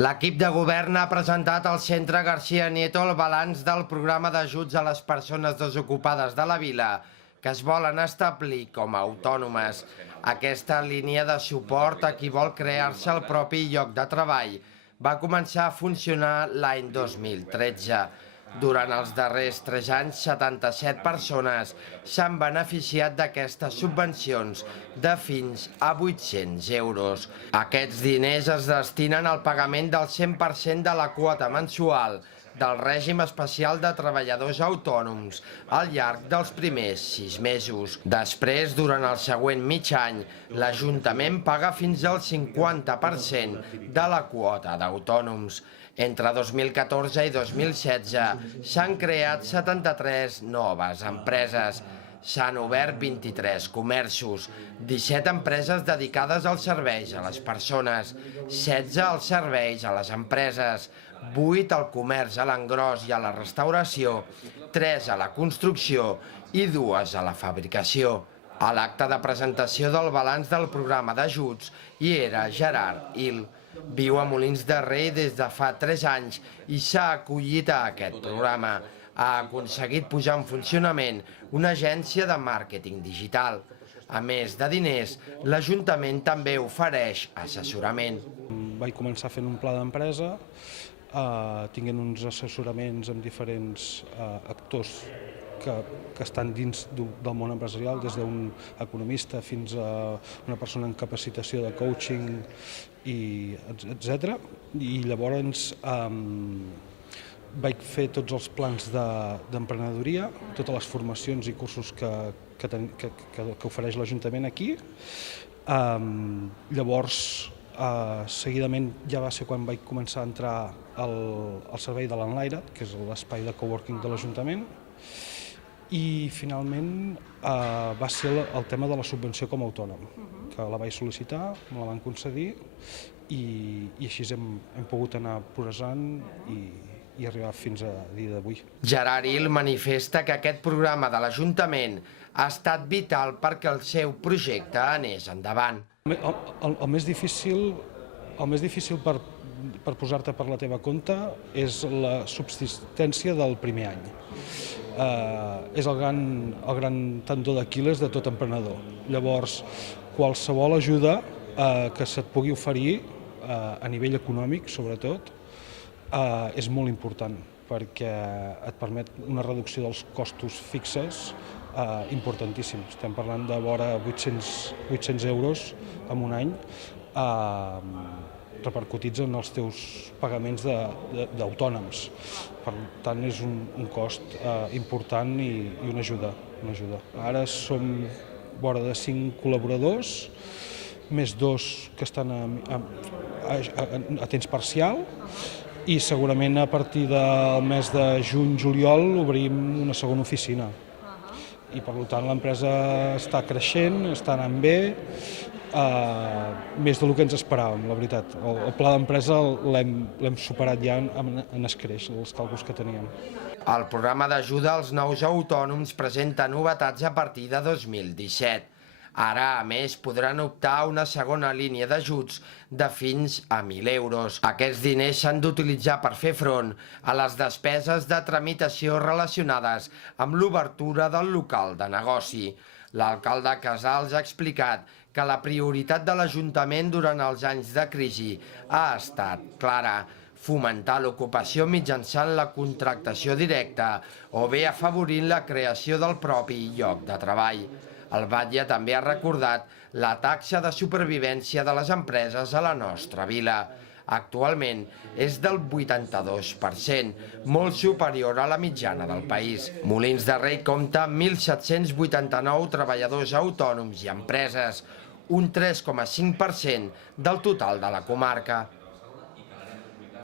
L'equip de govern ha presentat al Centre García Nieto el balanç del programa d'ajuts a les persones desocupades de la vila que es volen establir com a autònomes. Aquesta línia de suport a qui vol crear-se el propi lloc de treball va començar a funcionar l'any 2013. Durant els darrers 3 anys, 77 persones s'han beneficiat d'aquestes subvencions de fins a 800 euros. Aquests diners es destinen al pagament del 100% de la quota mensual del règim especial de treballadors autònoms al llarg dels primers 6 mesos. Després, durant el següent mig any, l'Ajuntament paga fins al 50% de la quota d'autònoms. Entre 2014 i 2016 s'han creat 73 noves empreses. S'han obert 23 comerços, 17 empreses dedicades als serveis a les persones, 16 als serveis a les empreses, 8 al comerç a l'engròs i a la restauració, 3 a la construcció i 2 a la fabricació. A l'acte de presentació del balanç del programa d'ajuts hi era Gerard Il. Viu a Molins de Rei des de fa 3 anys i s'ha acollit a aquest programa. Ha aconseguit posar en funcionament una agència de màrqueting digital. A més de diners, l'Ajuntament també ofereix assessorament. Vaig començar fent un pla d'empresa, tinguent uns assessoraments amb diferents actors que estan dins del món empresarial, des d'un economista fins a una persona en capacitació de coaching, etc. I llavors vaig fer tots els plans d'emprenedoria, totes les formacions i cursos que ofereix l'Ajuntament aquí. Llavors, seguidament ja va ser quan vaig començar a entrar al servei de l'Enlaire, que és l'espai de coworking de l'Ajuntament, i finalment va ser el tema de la subvenció com a autònom, que la vaig sol·licitar, me la van concedir i així hem pogut anar progressant i arribar fins a dia d'avui. Gerard Il manifesta que aquest programa de l'Ajuntament ha estat vital perquè el seu projecte anés endavant. El més difícil per posar-te per la teva compte és la subsistència del primer any. És el gran tendó d'Aquil·les de tot emprenedor. Llavors, qualsevol ajuda que se't pugui oferir, a nivell econòmic sobretot, és molt important perquè et permet una reducció dels costos fixes importantíssim. Estem parlant de vora 800 euros en un any repercutits en els teus pagaments d'autònoms. Per tant, és un cost important i una ajuda. Ara som vora de 5 col·laboradors, més 2 que estan a temps parcial, i segurament a partir del mes de juny-juliol obrim una segona oficina. I per tant l'empresa està creixent, està anant bé, més del que ens esperàvem, la veritat. El pla d'empresa l'hem superat ja en escreix, els càlculs que teníem. El programa d'ajuda als nous autònoms presenta novetats a partir de 2017. Ara, a més, podran optar a una segona línia d'ajuts de fins a 1.000 euros. Aquests diners s'han d'utilitzar per fer front a les despeses de tramitació relacionades amb l'obertura del local de negoci. L'alcalde Casals ha explicat que la prioritat de l'Ajuntament durant els anys de crisi ha estat clara: fomentar l'ocupació mitjançant la contractació directa o bé afavorint la creació del propi lloc de treball. El batlle també ha recordat la taxa de supervivència de les empreses a la nostra vila. Actualment és del 82%, molt superior a la mitjana del país. Molins de Rei compta amb 1.789 treballadors autònoms i empreses, un 3,5% del total de la comarca.